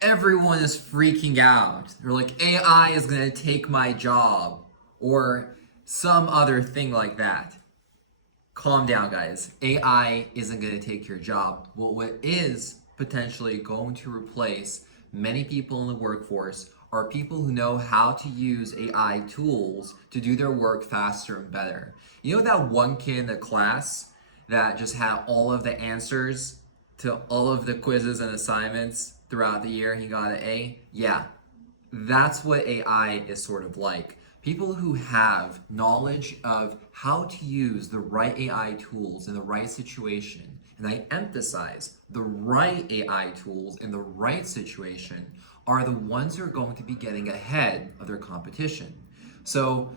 Everyone is freaking out. They're like, AI is going to take my job, or some other thing like that. Calm down, guys. AI isn't going to take your job. Well, what is potentially going to replace many people in the workforce are people who know how to use AI tools to do their work faster and better. You know that one kid in the class that just had all of the answers to all of the quizzes and assignments throughout the year? He got an A? Yeah, that's what AI is sort of like. People who have knowledge of how to use the right AI tools in the right situation, and I emphasize the right AI tools in the right situation, are the ones who are going to be getting ahead of their competition. So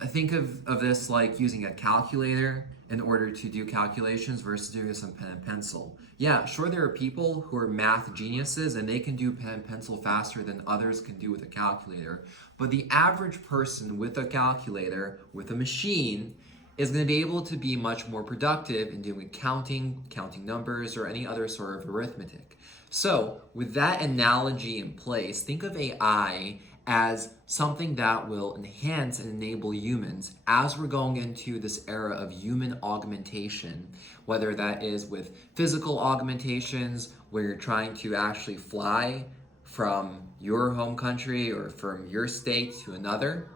I think of this like using a calculator in order to do calculations versus doing this on pen and pencil. Yeah, sure, there are people who are math geniuses and they can do pen and pencil faster than others can do with a calculator. But the average person with a calculator, with a machine, is going to be able to be much more productive in doing counting numbers, or any other sort of arithmetic. So, with that analogy in place, think of AI as something that will enhance and enable humans as we're going into this era of human augmentation, whether that is with physical augmentations, where you're trying to actually fly from your home country or from your state to another.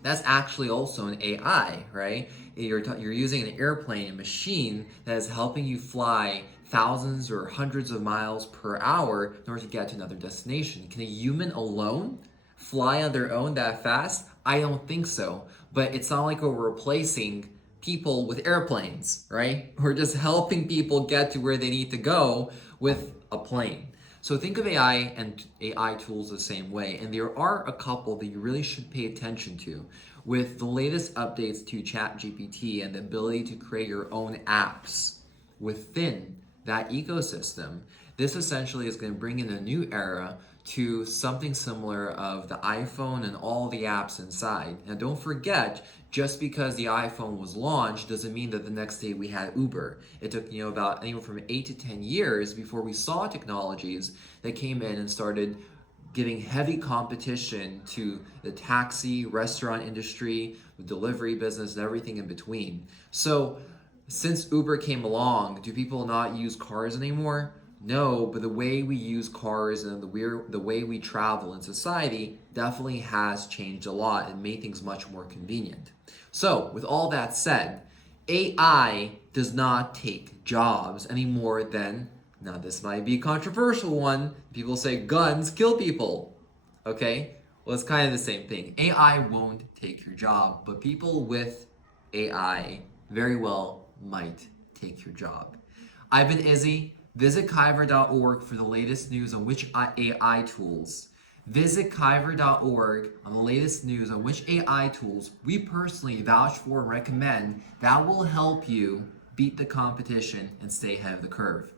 That's actually also an AI, right? You're using an airplane, a machine that is helping you fly thousands or hundreds of miles per hour in order to get to another destination. Can a human alone fly on their own that fast? I don't think so. But it's not like we're replacing people with airplanes, right? We're just helping people get to where they need to go with a plane. So think of AI and AI tools the same way, and there are a couple that you really should pay attention to. With the latest updates to ChatGPT and the ability to create your own apps within that ecosystem, this essentially is going to bring in a new era to something similar of the iPhone and all the apps inside. Now don't forget, just because the iPhone was launched doesn't mean that the next day we had Uber. It took, about anywhere from 8 to 10 years before we saw technologies that came in and started giving heavy competition to the taxi, restaurant industry, the delivery business, and everything in between. So since Uber came along, do people not use cars anymore? No, but the way we use cars and the way we travel in society definitely has changed a lot and made things much more convenient. So, with all that said, AI does not take jobs any more than, now this might be a controversial one, people say guns kill people. Okay? Well, it's kind of the same thing. AI won't take your job, but people with AI very well might take your job. I've been Izzy. Visit Kyver.org for the latest news on which AI tools. Visit Kyver.org on the latest news on which AI tools we personally vouch for and recommend that will help you beat the competition and stay ahead of the curve.